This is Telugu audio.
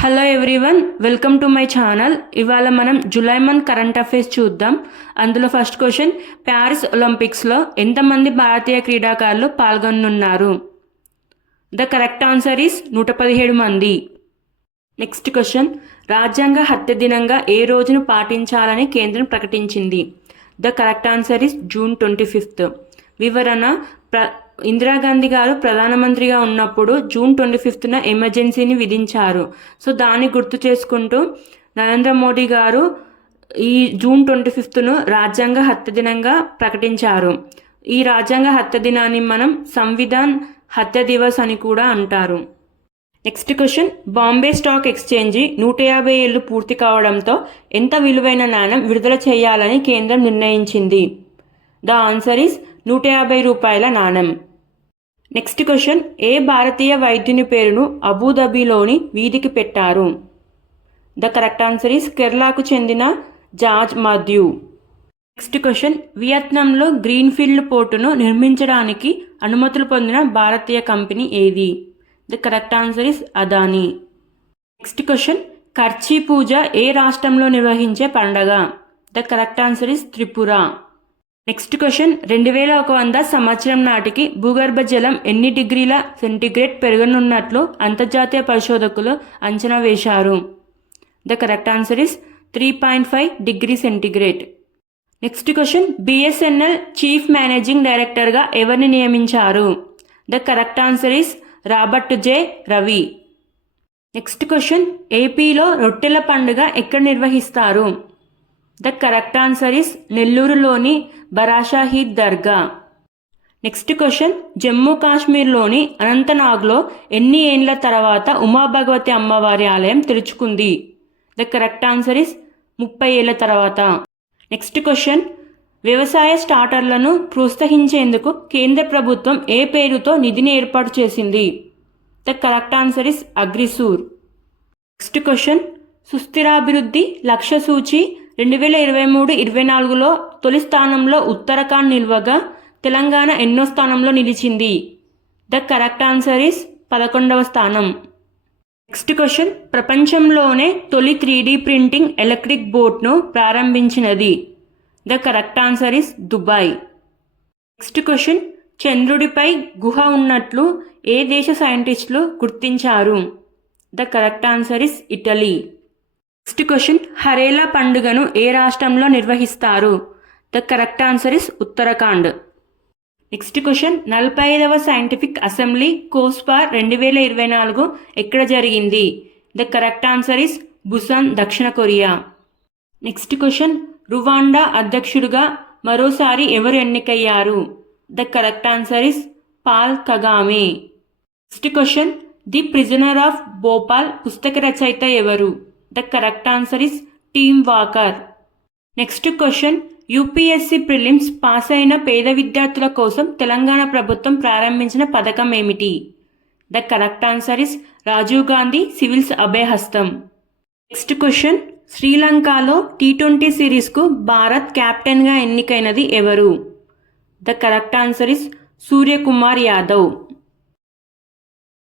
Hello everyone, welcome to my channel. ఇవాళ మనం జూలై మంత్ కరెంట్ అఫైర్స్ చూద్దాం. అందులో ఫస్ట్ క్వశ్చన్, ప్యారిస్ ఒలింపిక్స్లో ఎంతమంది భారతీయ క్రీడాకారులు పాల్గొనున్నారు? ద కరెక్ట్ ఆన్సర్ ఈస్ 117 మంది. నెక్స్ట్ క్వశ్చన్, రాజ్యాంగ హత్య దినంగా ఏ రోజును పాటించాలని కేంద్రం ప్రకటించింది? The correct answer is June 25. వివరణ, ఇందిరాగాంధీ గారు ప్రధానమంత్రిగా ఉన్నప్పుడు జూన్ 25న ఎమర్జెన్సీని విధించారు. సో దాన్ని గుర్తు చేసుకుంటూ నరేంద్ర మోడీ గారు ఈ జూన్ 25ను రాజ్యాంగ హత్య దినంగా ప్రకటించారు. ఈ రాజ్యాంగ హత్య దినాన్ని మనం సంవిధాన్ హత్య దివస్ అని కూడా అంటారు. Next question, Bombay stock exchange 150 ఏళ్లు పూర్తి కావడంతో ఎంత విలువైన నాణెం విడుదల చేయాలని కేంద్రం నిర్ణయించింది? ద ఆన్సర్ ఈస్ 150 రూపాయల నాణెం. నెక్స్ట్ క్వశ్చన్, ఏ భారతీయ వైద్యుని పేరును అబుదాబిలోని వీధికి పెట్టారు? ద కరెక్ట్ ఆన్సర్ ఈస్ కేరళకు చెందిన జార్జ్ మాథ్యూ. నెక్స్ట్ క్వశ్చన్, వియత్నాంలో గ్రీన్ఫీల్డ్ పోర్టును నిర్మించడానికి అనుమతులు పొందిన భారతీయ కంపెనీ ఏది? The correct answer is Adani. Next question, Kharchi Puja ఏ రాష్ట్రంలో నిర్వహించే పండగ? The correct answer is Tripura. Next question, 2100 సంవత్సరం నాటికి భూగర్భ జలం ఎన్ని డిగ్రీల సెంటీగ్రేడ్ పెరగనున్నట్లు అంతర్జాతీయ పరిశోధకులు అంచనా వేశారు? The correct answer is 3.5 degree centigrade. Next question, BSNL chief managing డైరెక్టర్గా ఎవరిని నియమించారు? The correct answer is Robert J Ravi. Next question, ఏపీలో రొట్టెల పండుగ ఎక్కడ నిర్వహిస్తారు? ద కరెక్ట్ ఆన్సర్ ఇస్ నెల్లూరులోని బరాషాహీద్ దర్గా. నెక్స్ట్ క్వశ్చన్, జమ్మూ కాశ్మీర్లోని అనంతనాగ్లో ఎన్ని ఏండ్ల తర్వాత ఉమాభగవతి అమ్మవారి ఆలయం తెరుచుకుంది? ద కరెక్ట్ ఆన్సర్ ఇస్ 30 ఏళ్ల తర్వాత. నెక్స్ట్ క్వశ్చన్, వ్యవసాయ స్టార్టర్లను ప్రోత్సహించేందుకు కేంద్ర ప్రభుత్వం ఏ పేరుతో నిధిని ఏర్పాటు చేసింది? The correct answer is AgriSure. Next question, సుస్థిరాభివృద్ధి లక్ష్య సూచి 2023-24లో తొలి స్థానంలో ఉత్తరాఖండ్ నిల్వగా తెలంగాణ ఎన్నో స్థానంలో నిలిచింది? ద కరెక్ట్ ఆన్సర్ ఈస్ 11వ స్థానం. నెక్స్ట్ క్వశ్చన్, ప్రపంచంలోనే తొలి 3D ప్రింటింగ్ ఎలక్ట్రిక్ బోట్ను ప్రారంభించినది? The correct answer is Dubai. Next question, చంద్రుడిపై గుహ ఉన్నట్లు ఏ దేశ సైంటిస్టులు గుర్తించారు? The correct answer is Italy. Next question, Harela పండుగను ఏ రాష్ట్రంలో నిర్వహిస్తారు? The correct answer is Uttarakhand. Next question, 45వ సైంటిఫిక్ అసెంబ్లీ కోస్పార్ 2024 ఎక్కడ జరిగింది? The correct answer is Busan, దక్షిణ కొరియా. నెక్స్ట్ క్వశ్చన్, రువాండా అధ్యక్షుడిగా మరోసారి ఎవరు ఎన్నికయ్యారు? The correct answer is Paul Kagame. Next question, the prisoner of Bhopal పుస్తక రచయిత ఎవరు? The correct answer is Tim Walker. Next question, UPSC prelims pass అయిన పేద విద్యార్థుల కోసం తెలంగాణ ప్రభుత్వం ప్రారంభించిన పథకం ఏమిటి? The correct answer is Rajiv Gandhi civils Abhayahastam. Next question, శ్రీలంకలో T20 సిరీస్కు భారత్ కెప్టెన్గా ఎన్నికైనది ఎవరు? The correct answer is Suryakumar Yadav.